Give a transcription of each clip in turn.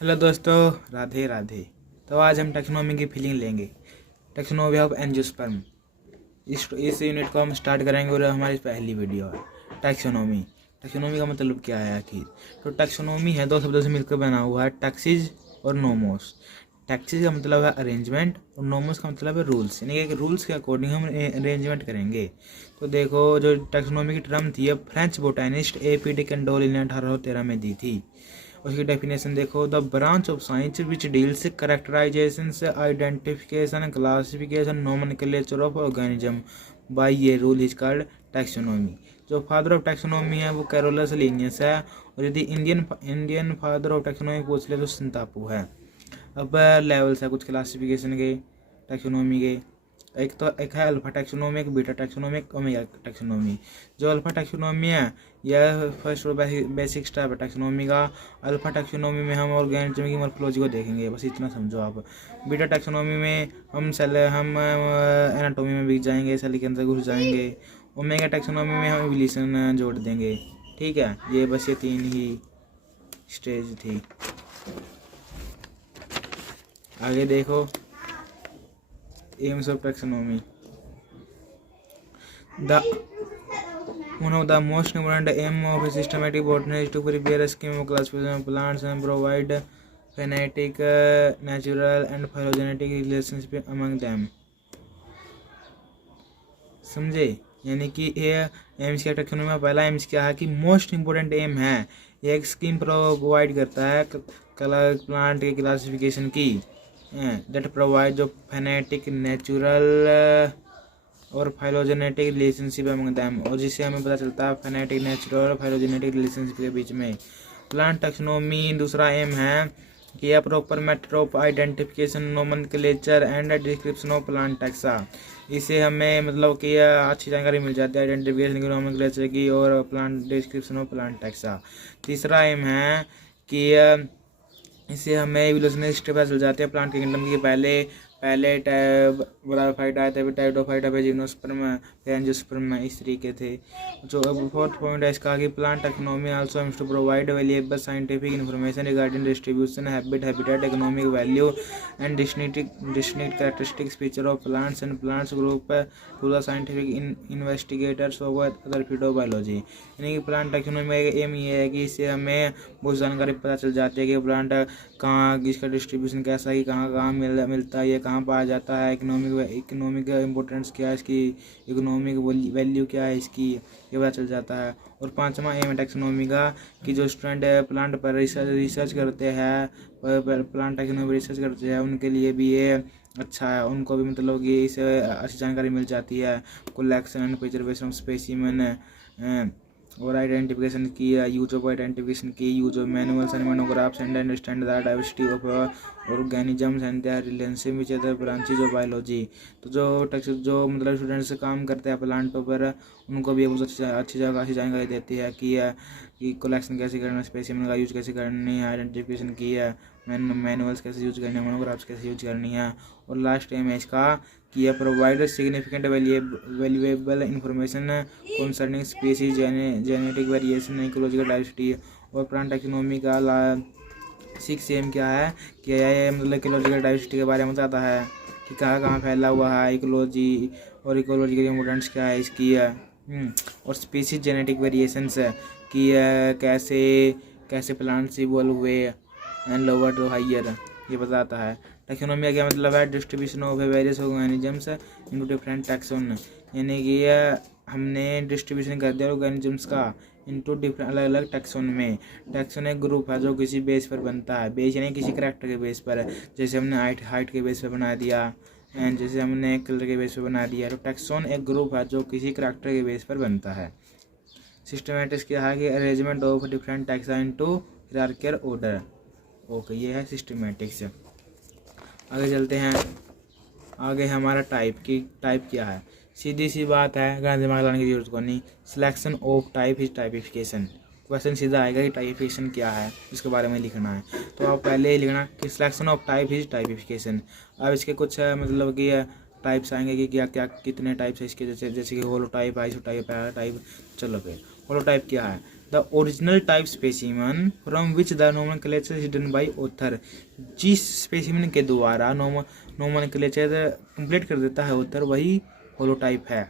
Hello दोस्तों, राधे राधे। तो आज हम टैक्सोनॉमी की फीलिंग लेंगे। टैक्सोनॉमी ऑफ एंजियोस्पर्म, इस यूनिट को हम स्टार्ट करेंगे और हमारी पहली वीडियो है टैक्सोनॉमी। टैक्सोनॉमी का मतलब क्या है आखिर? तो टैक्सोनॉमी है दो शब्दों से मिलकर बना हुआ है, टैक्सिस और नोमोस। टैक्सिस का मतलब है अरेंजमेंट और नोमोस का मतलब है रूल्स, यानी कि रूल्स के अकॉर्डिंग हम अरेंजमेंट करेंगे। तो देखो, जो टैक्सोनॉमी की टर्म थी फ्रेंच बोटेनिस्ट A.P.D. कैंडोल ने 1813 में दी थी। उसकी डेफिनेशन देखो, the branch of science which deals characterisation identification classification nomenclature of organism by ये रूल इज कॉल्ड टैक्सोनॉमी। जो फादर ऑफ टैक्सोनॉमी है वो कैरोलस लिनियस है, और यदि इंडियन फादर ऑफ टैक्सोनॉमी पूछ ले तो सिंतापू है। अब लेवल्स है कुछ क्लासिफिकेशन के टैक्सोनॉमी के। एक है अल्फा टैक्सोनॉमी, एक बीटा टैक्सोनॉमी, एक ओमेगा टैक्सोनॉमी। जो अल्फा टैक्सोनॉमी है यह फर्स्ट और बेसिक स्टेप है टैक्सोनॉमी का। अल्फा टैक्सोनॉमी में हम ऑर्गेनिज्म की मॉर्फोलॉजी को देखेंगे, बस इतना समझो आप। बीटा टैक्सोनॉमी में हम एनाटॉमी में भी जाएंगे, सेल के अंदर घुस जाएंगे। ओमेगा टैक्सोनॉमी में हम इवोल्यूशन जोड़ देंगे। ठीक है, ये बस ये तीन ही स्टेज थी। आगे देखो, AIIMS of taxonomy. One of the most important aim of a systematic botanist is to prepare a scheme of classification of plants and provide phenetic, natural and phylogenetic relationship among them. समझे? यानी कि ये AIIMS का taxonomy में पहला AIIMS क्या है कि मोस्ट इम्पोर्टेंट एम है, ये एक स्कीम प्रोवाइड करता है प्लांट के क्लासिफिकेशन की, दैट प्रोवाइड जो फेनेटिक, नेचुरल और फाइलोजेनेटिक रिलेशनशिप अमंग दैम, और जिससे हमें पता चलता है फेनेटिक, नेचुरल और फाइलोजेनेटिक रिलेशनशिप के बीच में। प्लांट टैक्सोनॉमी दूसरा एम है कि यह proper method of identification, nomenclature and description of plant taxa. इससे हमें मतलब कि अच्छी जानकारी मिल जाती है आइडेंटिफिकेशन की, नोमेनक्लेचर की और plant description of plant taxa. तीसरा एम है कि इससे हमें एवोल्यूशनरी स्टेप चल जाते हैं प्लांट किंगडम की। पहले ब्रायोफाइट आए थे, फिर टाइडोफाइट, फिर जिम्नोस्पर्म, फिर एंजियोस्पर्म, इस तरीके थे। जो अब फोर्थ पॉइंट है इसका कि plant taxonomy also aims to provide valuable scientific information regarding distribution, habitat, economic value and distinct characteristics feature of plants and plants group to the scientific investigators of other field of biology. यानी कि plant taxonomy का M ये है कि इससे हमें बहुत जानकारी पता चल जाती है कि प्लांट कहाँ, इसका डिस्ट्रीब्यूशन कैसा है, कहाँ कहाँ मिलता है, ये कहाँ पाया जाता है, इकोनॉमिक इम्पोर्टेंस क्या है इसकी, इकोनॉमिक वैल्यू क्या है इसकी, ये पता चल जाता है। और पांचवा एम है टैक्सोनॉमी का कि जो स्टूडेंट प्लांट पर रिसर्च करते हैं, प्लांट टैक्सोनॉमी रिसर्च करते हैं, उनके लिए भी ये अच्छा है, उनको भी मतलब कि इससे अच्छी जानकारी मिल जाती है। Collection and preservation of specimen और आइडेंटिफिकेशन की, यूज ऑफ आइडेंटिफिकेशन की, use of manuals and monographs and understand the diversity of organisms and their relationship with other branches of biology. तो जो मतलब स्टूडेंट्स काम करते हैं प्लांटों पर, उनको भी बहुत अच्छी जानकारी देती है कि कलेक्शन कैसे करना, स्पेसिमेन का यूज कैसे करनी है, आइडेंटिफिकेशन की है, मैनुअल्स कैसे यूज करनी है, मोनोग्राफ्स कैसे यूज करनी है। और लास्ट एम है इसका कि यह provide significant valuable information concerning species, genetic variation, ecological diversity. और प्लांट टैक्सोनॉमी का 6 एम क्या है कि यह मतलब इकोलॉजिकल डाइवर्सिटी के बारे में बताता है कि कहाँ कहाँ फैला हुआ है इकोलॉजी, और इकोलॉजिकल इम्पोर्टेंस क्या है इसकी है। और स्पीसीज जेनेटिक वेरिएशंस है कि कैसे कैसे प्लांट्स इवॉल्व हुए एंड लोअर टू हायर, ये बताता है। टैक्सोनॉमी का क्या मतलब है? Distribution of various organisms into different taxon, यानी कि हमने डिस्ट्रीब्यूशन कर दिया ऑर्गेनिजम्स का इनटू डिफरेंट अलग अलग टैक्सोन में। टैक्सोन एक ग्रुप है जो किसी बेस पर बनता है, बेस यानी किसी करैक्टर के बेस पर, जैसे हमने हाइट के बेस पर बना दिया एंड जैसे हमने कलर के बेस पर बना दिया। तो टैक्सोन एक ग्रुप है जो किसी करैक्टर के बेस पर बनता है। सिस्टमैटिक्स क्या है कि arrangement of different taxa into hierarchical order. Okay, ये है सिस्टमैटिक्स। आगे चलते हैं। आगे हमारा टाइप क्या है? सीधी सी बात है, ज़्यादा दिमाग लगाने की जरूरत को नहीं। Selection of type is typification. Question सीधा आएगा कि टाइपिफिकेशन क्या है, इसके बारे में लिखना है। तो आप पहले ही लिखना कि selection of type is typification. अब इसके कुछ मतलब कि टाइप्स आएंगे कि क्या कितने टाइप्स है इसके, जैसे कि holotype, isotype, paratype. चलो फिर होलो टाइप क्या है? The original type specimen from which the nomenclature is done by author. जिस स्पेसिमन के द्वारा नोमेनक्लेचर कंप्लीट कर देता है ऑथर वही होलोटाइप है।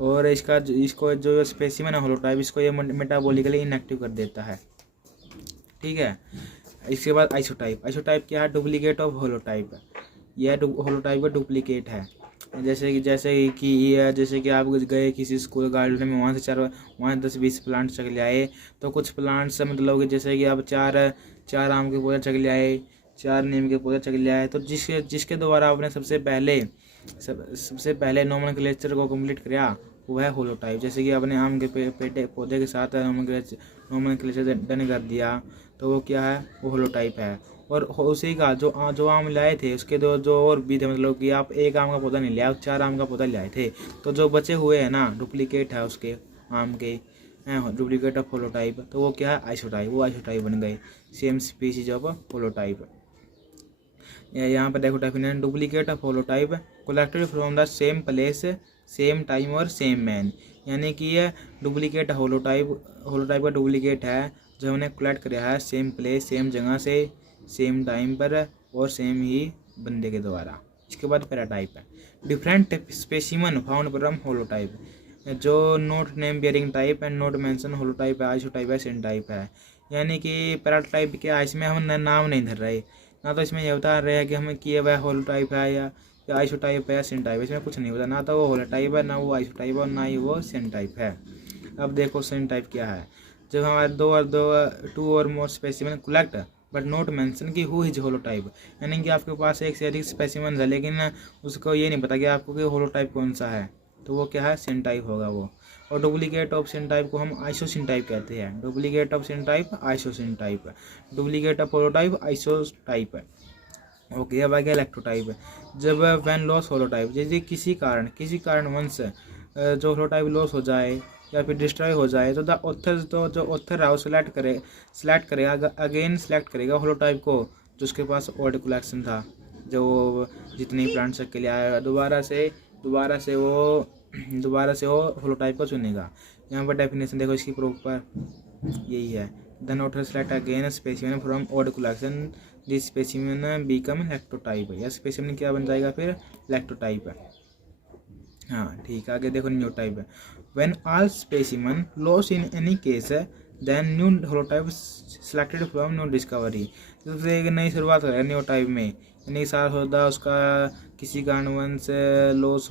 और इसको जो स्पेसिमन है होलोटाइप, इसको ये मेटाबॉलिकली इनएक्टिव कर देता है। ठीक है, इसके बाद आइसोटाइप। आइसोटाइप क्या है? Duplicate of holotype. यह होलोटाइप का डुप्लीकेट है। जैसे कि आप गए किसी स्कूल गार्डन में, वहाँ 10-20 प्लांट्स चक ले आए, तो कुछ प्लांट्स मतलब जैसे कि आप चार आम के पौधे चक ले आए, 4 नीम के पौधे चक ले आए, तो जिसके द्वारा आपने सबसे पहले नोमेनक्लेचर को कंप्लीट किया वो है होलोटाइप। जैसे कि आपने आम के पौधे के साथ नोमेनक्लेचर डन कर दिया, तो वो क्या है? वो होलोटाइप है। और उसी का जो आम लाए थे उसके जो और भी थे, मतलब कि आप एक आम का पौधा नहीं लिया, 4 आम का पौधा लाए थे, तो जो बचे हुए हैं ना, डुप्लीकेट है उसके आम के, डुप्लीकेट ऑफ होलोटाइप, तो वो क्या है? आइसोटाइप। वो आइसोटाइप बन गए, सेम स्पीसीज ऑफ होलोटाइप। यहाँ पर देखो definition, duplicate of holotype collected from the same place, same time और सेम मैन। यानी कि ये डुप्लीकेट होलोटाइप का डुप्लीकेट है जो हमने कलेक्ट किया है सेम प्लेस, सेम जगह से, सेम टाइम पर और सेम ही बंदे के द्वारा। इसके बाद पैराटाइप है, different specimen found from holotype, जो not name bearing type and not mention holotype है, आइसोटाइप है, सिनटाइप है। यानी कि पैराटाइप क्या है? इसमें हम नाम नहीं धर रहे, ना तो इसमें ये बता रहे हैं कि हमें किए हुआ होलोटाइप है या आइसोटाइप है या सिनटाइप है। इसमें कुछ नहीं होता, ना तो वो होलोटाइप है, ना वो आइसोटाइप है, और ना ही वो सिनटाइप है। अब देखो सिनटाइप क्या है? जब हमारे two or more specimen collect but not mention कि हु इज होलोटाइप, यानी कि आपके पास एक से अधिक स्पेसिमन है लेकिन उसको ये नहीं पता कि आपको कि होलोटाइप कौन सा है, तो वो क्या है? सिनटाइप होगा वो। और डुप्लीकेट ऑफ सिनटाइप को हम आइसोसिनटाइप कहते हैं। Duplicate of syntype isosyntype, duplicate of holotype isotype है। ओके, अब आ गया इलेक्ट्रोटाइप। जब व्हेन लॉस होलोटाइप, जैसे किसी कारण वंश जो होलोटाइप लॉस हो जाए या फिर डिस्ट्रॉय हो जाए, तो द ऑथर, तो जो ऑथर है वो सिलेक्ट करेगा अगेन सिलेक्ट करेगा होलोटाइप को जो उसके पास ओल्ड कलेक्शन था, जो जितने प्लांट्स के लिए आया, दोबारा से वो होलोटाइप को चुनेगा। यहाँ पर डेफिनेशन देखो इसकी प्रॉपर यही है, the author select again specimen from old collection, this specimen become lectotype. या स्पेसिमन क्या बन जाएगा? फिर इलेक्ट्रोटाइप है। हाँ ठीक है, आगे देखो न्यू टाइप है, when all specimen loss in any case then new holotype selected from new discovery. सबसे एक नई शुरुआत हो रहा है न्यू टाइप में, यानी साल होता उसका किसी कारणवश लॉस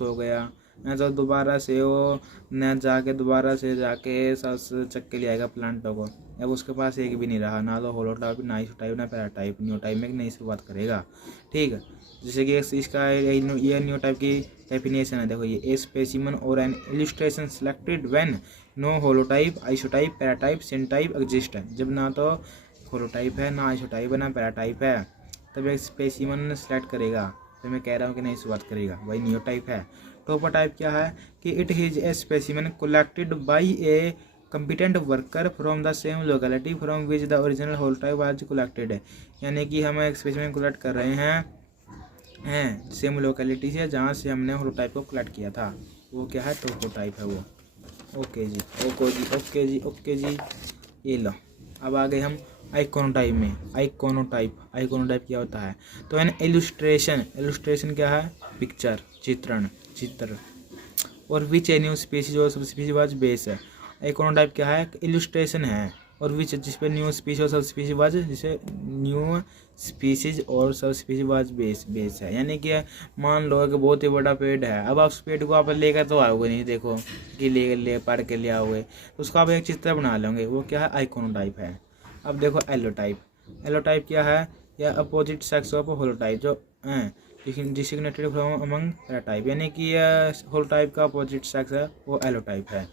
हो गया, या तो दोबारा से जाके सांस चक के ले आएगा प्लांटों को। अब उसके पास एक भी नहीं रहा, ना तो होलोटाइप, ना आइसोटाइप, ना पैराटाइप, न्यू टाइप में एक नई शुरुआत करेगा। ठीक है, जैसे कि इसका ये न्यू टाइप की डेफिनेशन है, देखो ये ए स्पेसिमन और an illustration selected when no holotype, isotype, paratype, syntype exist है। जब ना तो होलोटाइप है, ना आइसोटाइप है, ना पैराटाइप है, तब एक स्पेसिमन सेलेक्ट करेगा। तो मैं कह रहा हूँ कि नई शुरुआत करेगा, वही न्यू टाइप है। टॉपर टाइप क्या है कि it is a specimen collected by A competent worker from the same locality from which the original holotype was collected है। यानी कि हम एक स्पेसिमन कलेक्ट कर रहे हैं सेम लोकेलिटी से जहाँ से हमने होलोटाइप को कलेक्ट किया था, वो क्या है? टोपोटाइप है वो। ओके जी, ये लो। अब आ गए हम आइकोनोटाइप में। आइकोनोटाइप क्या होता है? तो एन इलस्ट्रेशन क्या है? पिक्चर, चित्र। और विच ए न्यू स्पीसीज और सब स्पीसीज वाज बेस है। आइकोनोटाइप क्या है? इलस्ट्रेशन है, और विच जिस पे न्यू स्पीसीज और सब स्पीसीज वाज, जिसे न्यू स्पीसीज और सब स्पीसीज वाज बेस है। यानी कि मान लो कि बहुत ही बड़ा पेड़ है, अब आप उस पेड़ को आप लेकर तो आओगे नहीं, देखो कि ले पढ़ के ले आओगे, तो उसका आप एक चित्र बना लोगे, वो क्या है? आइकोनोटाइप है। अब देखो एलोटाइप क्या है? या अपोजिट सेक्स ऑफ होलोटाइप, जो डिसिग्नेटेड फ्रॉम अमंग पैराटाइप, यानी कि होलोटाइप का अपोजिट सेक्स है वो एलोटाइप है।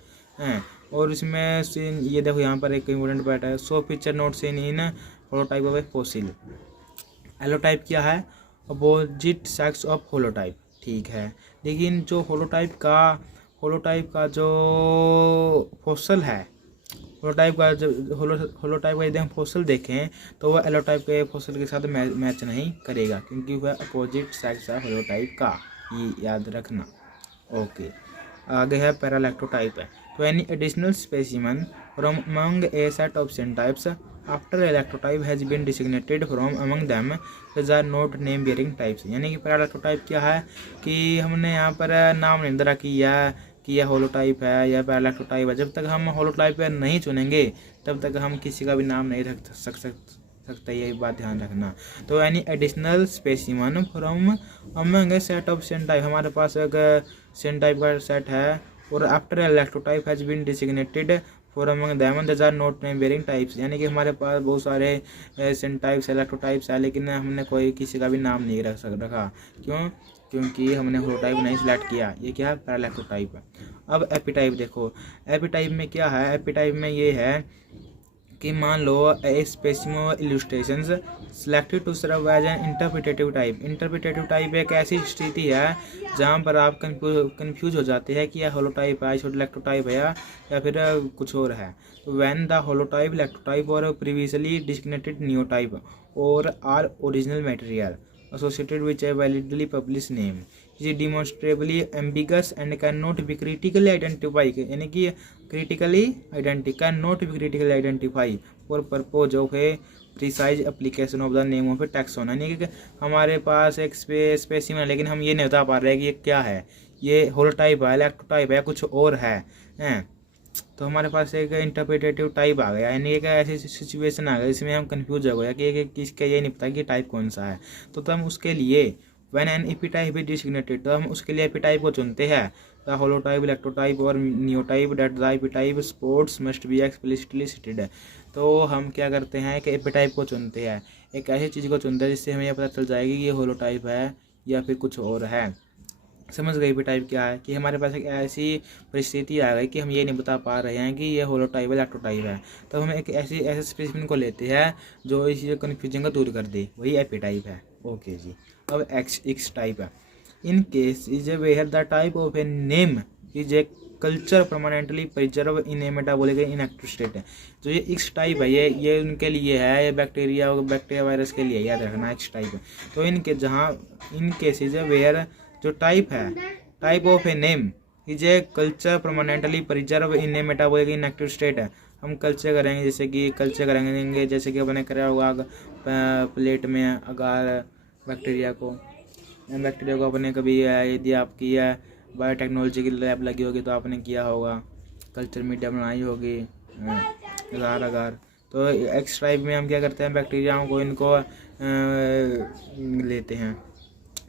और इसमें ये देखो यहाँ पर एक इम्पोर्टेंट पार्ट है, so picture not seen in holotype of a fossil. Allotype क्या है? Opposite sex of holotype. ठीक है, लेकिन जो होलोटाइप का जो फॉसिल है, होलोटाइप का यदि हम फॉसिल देखें तो वह एलोटाइप के फॉसिल के साथ मैच नहीं करेगा, क्योंकि वह अपोजिट सेक्स है होलोटाइप का, ये याद रखना। ओके, आगे है पैरालैक्टोटाइप है। तो any additional specimen from among a set of syntypes after lectotype has been designated from among them these are not name bearing types. यानी कि पहला इलेक्ट्रोटाइप क्या है कि हमने यहाँ पर नाम नहीं दरा कि यह होलोटाइप है या पैराइलेक्ट्रोटाइप है। जब तक हम होलोटाइप नहीं चुनेंगे तब तक हम किसी का भी नाम नहीं रख सकते, ये बात ध्यान रखना। तो any additional specimen from among a set of syntype, हमारे पास एक syntype का सेट है और after lectotype has been designated for among them these are not name bearing types. यानी कि हमारे पास बहुत सारे syntypes इलेक्ट्रोटाइप्स है लेकिन हमने कोई किसी का भी नाम नहीं रखा। क्यों? क्योंकि हमने होलोटाइप नहीं सिलेक्ट किया। ये क्या है? पैराइलेक्ट्रोटाइप है। अब एपिटाइप देखो, एपिटाइप में क्या है? एपिटाइप में ये है कि मान लो a specimen illustrations selected to serve as an interpretative type. Interpretative type एक ऐसी स्थिति है जहाँ पर आप कंफ्यूज हो जाते हैं कि यह होलोटाइप है, छोटा इलेक्ट्रोटाइप है या फिर कुछ और है। तो व्हेन द होलोटाइप, इलेक्ट्रोटाइप और प्रीवियसली डिस्क्रिमिनेटेड न्यूटाइप और are original material associated with a validly published name is demonstrably ambiguous and cannot be critically identified। यानी कि cannot be critically identified for purpose of a precise application of the name of a taxon। यानी कि हमारे पास एक specimen है लेकिन हम ये नहीं बता पा रहे कि ये क्या है, ये होलोटाइप है, इलेक्ट्रोटाइप है, कुछ और है। तो हमारे पास एक इंटरप्रिटेटिव टाइप आ गया, यानी एक ऐसी सिचुएशन आ गई इसमें हम कंफ्यूज हो गया कि किसका ये नहीं पता कि टाइप कौन सा है। तो हम उसके लिए व्हेन एन एपिटाइप इज डिसिग्नेटेड, तो हम उसके लिए एपिटाइप को चुनते हैं। द होलोटाइप, इलेक्ट्रोटाइप और neotype that the epitype supports must be explicitly stated. तो हम क्या करते हैं कि एपिटाइप को चुनते हैं, एक ऐसी चीज़ को चुनते हैं जिससे हमें यह पता चल जाएगी कि ये होलोटाइप है या फिर कुछ और है। समझ गए एपिटाइप क्या है? कि हमारे पास एक ऐसी परिस्थिति आ गई कि हम ये नहीं बता पा रहे हैं कि ये होलोटाइप है, इलेक्ट्रोटाइप है। तो हम एक ऐसे स्पेसिमेन को लेते हैं जो इस कन्फ्यूजन को दूर कर दे, वही एपिटाइप है। ओके जी। अब एक्स टाइप है। In case is where the type of a name is a culture permanently preserve in a metabolic inactive state. तो ये एक्स टाइप है, ये उनके लिए है, ये बैक्टीरिया वायरस के लिए याद रखना एक्स टाइप है। तो इन केसेज वेयर जो टाइप है, type of a name is a culture permanently preserve in a metabolic inactive state है। हम कल्चर करेंगे, जैसे कि कल्चर करेंगे जैसे कि अपने कराया होगा प्लेट में अगर बैक्टीरिया को अपने कभी यदि आपकी बायोटेक्नोलॉजी की लैब लगी होगी तो आपने किया होगा, कल्चर मीडिया बनाई होगी अगार। तो एक्स टाइप में हम क्या करते हैं, बैक्टीरियाओं को इनको लेते हैं।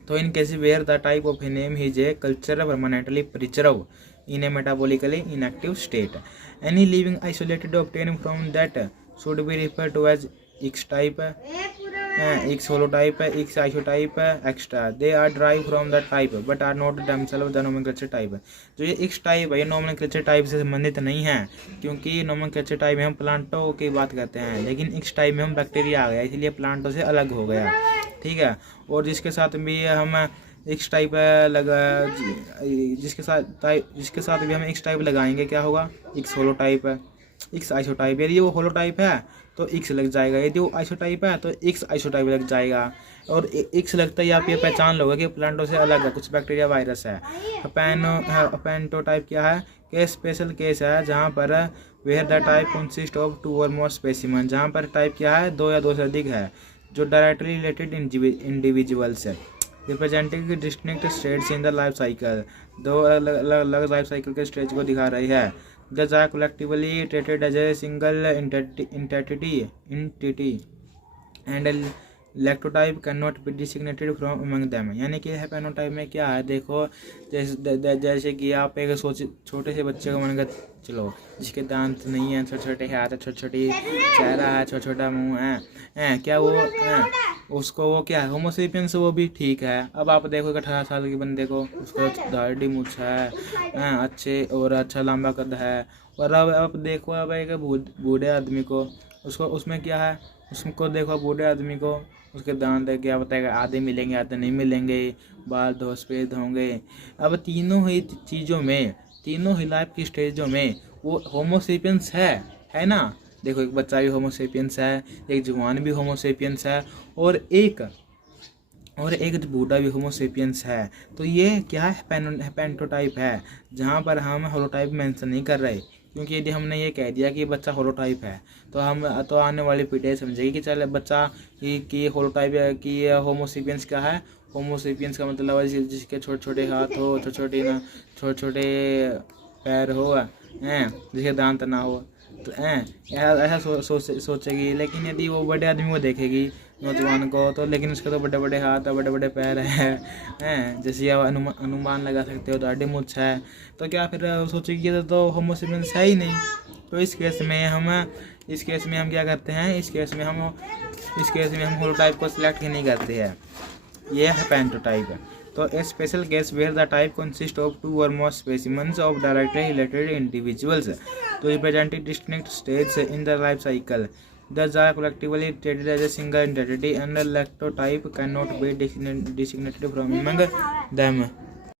तो in case where the type of a name is a culture permanently preserve in a metabolically inactive state, any living isolated obtain from that should be refer to as ex type, ex holotype, ex isotype, extra. They are drive from the type but are not themselves the nomenclature type. जो ये x type है ये nomenclature type से संबंधित नहीं है, क्योंकि nomenclature type में हम प्लांटों की बात करते हैं, लेकिन एक्स टाइप में हम बैक्टीरिया आ गया, इसलिए प्लांटों से अलग हो गया। ठीक है। और जिसके साथ भी हम एक्स टाइप लगा, जिसके साथ भी हम एक्स टाइप लगाएंगे क्या होगा, एक्स होलोटाइप है, एक्स आइसोटाइप। यदि वो होलोटाइप है तो एक्स लग जाएगा, यदि वो आइसोटाइप है तो एक्स आइसोटाइप लग जाएगा। और एक्स लगता ही आप ये पहचान लोगे कि प्लांटों से अलग है, कुछ बैक्टीरिया वायरस है। अपेंटोटाइप क्या है कि स्पेशल केस है जहाँ पर where the type consist of 2 और मोर स्पेसिमन, जहाँ पर टाइप क्या है 2 या 2 से अधिक है, जो डायरेक्टली रिलेटेड इंडिविजुअल्स है, representing distinct states in the life cycle. 2 अलग लाइफ साइकिल के स्टेज को दिखा रही है। These are collectively treated as a single entity and lectotype can not be designated from among them. यानी कि हेपेनोटाइप में क्या है, देखो जैसे कि आप एक छोटे से बच्चे को मान कर चलो जिसके दांत नहीं है, छोटे छोटे हाथ है, छोटी छोटी चेहरा है, छोटा छोटा मुंह है, क्या वो उसको वो क्या है होमोसेपियंस, वो भी ठीक है। अब आप देखो 18 साल के बंदे को, उसको दाढ़ी मूछ है, अच्छे और अच्छा लंबा कद है। और अब देखो अब एक बूढ़े आदमी को, उसको उसमें क्या है, उसको देखो बूढ़े आदमी को, उसके दांत है, क्या बताएगा, आधे मिलेंगे आधे नहीं मिलेंगे, बाल धो सफेद होंगे। अब तीनों ही चीज़ों में, तीनों ही लाइफ की स्टेजों में वो होमोसेपियंस है ना। देखो एक बच्चा भी होमोसेपियंस है, एक जवान भी होमोसेपियंस है, और एक और एक बूढ़ा भी होमोसेपियंस है। तो ये क्या है, पेंटोटाइप है, जहाँ पर हम होलोटाइप मेंशन नहीं कर रहे, क्योंकि यदि हमने ये कह दिया कि बच्चा होलोटाइप है तो आने वाली पीढ़ी समझेगी कि चल बच्चा कि होलोटाइप है, कि ये होमोसेपियंस क्या है। होमोसेपियंस का मतलब है जिसके छोटे छोटे हाथ हो, छोटे छोटे पैर हो, हैं, जिसके दांत ना हो, तो ऐसा सोचेगी। लेकिन यदि वो बड़े आदमी को देखेगी, नौजवान को, तो लेकिन उसके तो बड़े बड़े हाथ और बड़े बड़े पैर हैं, जैसे आप अनुमान लगा सकते हो, दाढ़ी मूंछ है, तो क्या फिर सोचेगी ये तो होमोसेपियंस है ही नहीं। तो इस केस में हम क्या करते हैं, इस केस में हम होलोटाइप को सिलेक्ट ही नहीं करते हैं, ये है पेंटोटाइप। तो a special case where the type consist of 2 or more specimens of directly related individuals to represent distinct stages in the life cycle. Thus are collectively treated as a single entity, and the lectotype cannot be designated from among them.